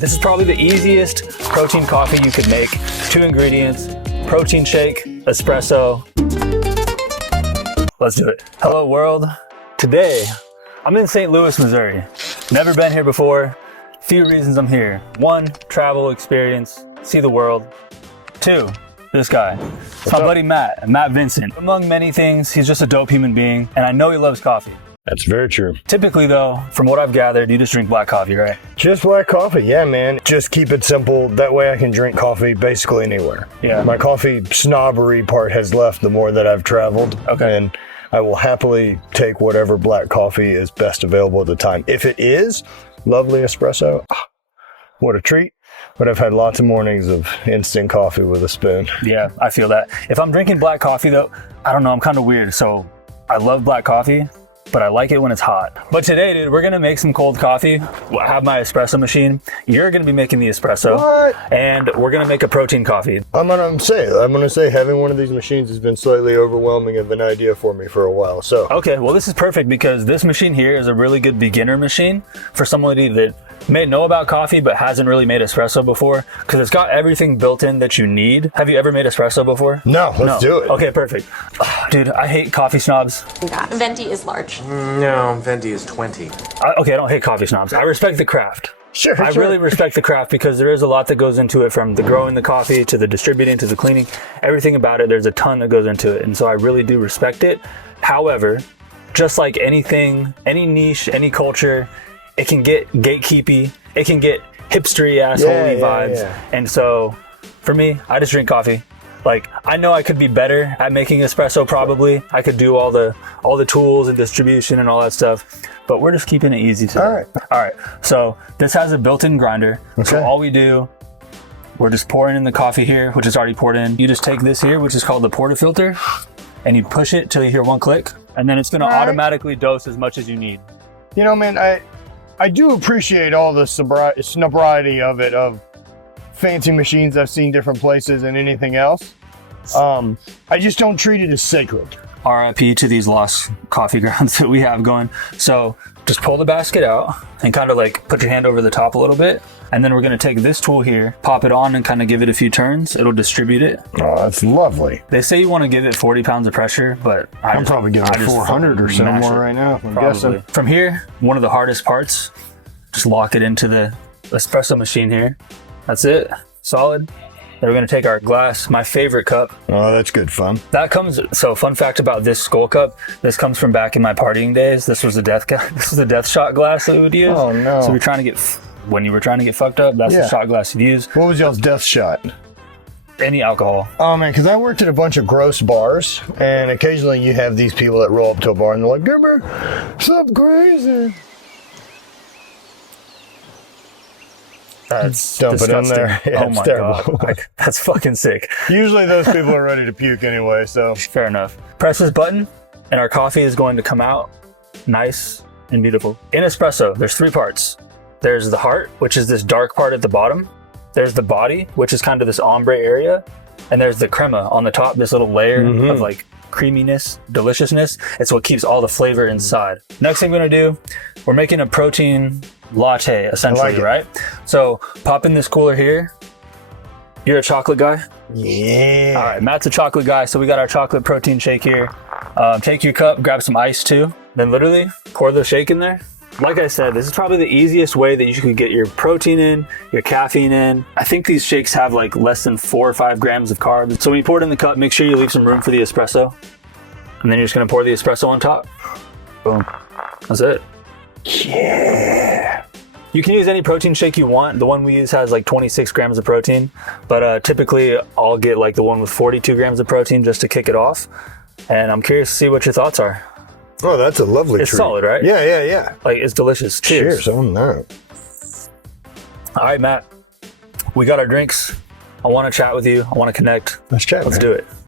This is probably the easiest protein coffee you could make. 2 ingredients, protein shake, espresso. Let's do it. Hello world. Today, I'm in St. Louis, Missouri. Never been here before. Few reasons I'm here. 1, travel experience, see the world. 2, this guy. It's my buddy Matt Vincent. Among many things, he's just a dope human being, and I know he loves coffee. That's very true. Typically though, from what I've gathered, you just drink black coffee, right? Just black coffee, yeah, man. Just keep it simple. That way I can drink coffee basically anywhere. Yeah. My coffee snobbery part has left the more that I've traveled. Okay. And I will happily take whatever black coffee is best available at the time. If it is lovely espresso, what a treat. But I've had lots of mornings of instant coffee with a spoon. Yeah, I feel that. If I'm drinking black coffee though, I don't know, I'm kind of weird. So I love black coffee, but I like it when it's hot. But today, dude, we're gonna make some cold coffee. I have my espresso machine. You're gonna be making the espresso. What? And we're gonna make a protein coffee. I'm gonna say having one of these machines has been slightly overwhelming of an idea for me for a while. So Okay, well this is perfect because this machine here is a really good beginner machine for somebody that may know about coffee but hasn't really made espresso before, because it's got everything built in that you need. Have you ever made espresso before? no, let's do it. Okay, perfect. Dude, I hate coffee snobs. Venti is large. No, Venti is 20. I don't hate coffee snobs. I respect the craft. Sure, I really respect the craft because there is a lot that goes into it, from the growing the coffee to the distributing to the cleaning. Everything about it, there's a ton that goes into it. And so I really do respect it. However, just like anything, any niche, any culture, it can get gatekeepy. It can get hipstery ass holy vibes. Yeah. And so for me, I just drink coffee. Like, I know I could be better at making espresso probably. I could do all the tools and distribution and all that stuff, but we're just keeping it easy today. All right. So this has a built-in grinder. Okay. So all we do, we're just pouring in the coffee here, which is already poured in. You just take this here, which is called the portafilter, and you push it till you hear 1 click, and then it's gonna automatically dose as much as you need. You know, man, I do appreciate all the sobriety of it, of fancy machines I've seen different places and anything else. I just don't treat it as sacred. RIP to these lost coffee grounds that we have going. So just pull the basket out and kind of like put your hand over the top a little bit. And then we're gonna take this tool here, pop it on and kind of give it a few turns. It'll distribute it. Oh, that's lovely. They say you want to give it 40 pounds of pressure, but I'm probably giving it 400 or so mash more it. right now, I'm Probably. guessing. From here, one of the hardest parts, just lock it into the espresso machine here. That's it, solid. Then we're gonna take our glass, my favorite cup. Oh, that's good fun. That comes, so fun fact about this skull cup, this comes from back in my partying days. This was a death shot glass that we would use. Oh no. So when you were trying to get fucked up, that's the shot glass you'd use. What was y'all's death shot? Any alcohol. Oh man, because I worked at a bunch of gross bars, and occasionally you have these people that roll up to a bar and they're like, give me something crazy. That's Dump it in disgusting. there. Yeah, Oh it's my terrible. God. That's fucking sick. Usually those people are ready to puke anyway, so. Fair enough. Press this button and our coffee is going to come out nice and beautiful. In espresso, there's 3 parts. There's the heart, which is this dark part at the bottom. There's the body, which is kind of this ombre area. And there's the crema on the top, this little layer of like creaminess, deliciousness. It's what keeps all the flavor inside. Next thing we're gonna do, we're making a protein latte, essentially, right? So pop in this cooler here. You're a chocolate guy? Yeah. All right, Matt's a chocolate guy, so we got our chocolate protein shake here. Take your cup, grab some ice too. Then literally pour the shake in there. Like I said, this is probably the easiest way that you could get your protein in, your caffeine in. I think these shakes have like less than 4 or 5 grams of carbs. So when you pour it in the cup, make sure you leave some room for the espresso. And then you're just gonna pour the espresso on top. Boom, that's it. Yeah. You can use any protein shake you want. The one we use has like 26 grams of protein, but typically I'll get like the one with 42 grams of protein just to kick it off. And I'm curious to see what your thoughts are. Oh, that's a lovely treat. It's solid, right? Yeah. Like, it's delicious. Cheers. Cheers on that. All right, Matt, we got our drinks. I want to chat with you. I want to connect. Let's chat. Let's do it.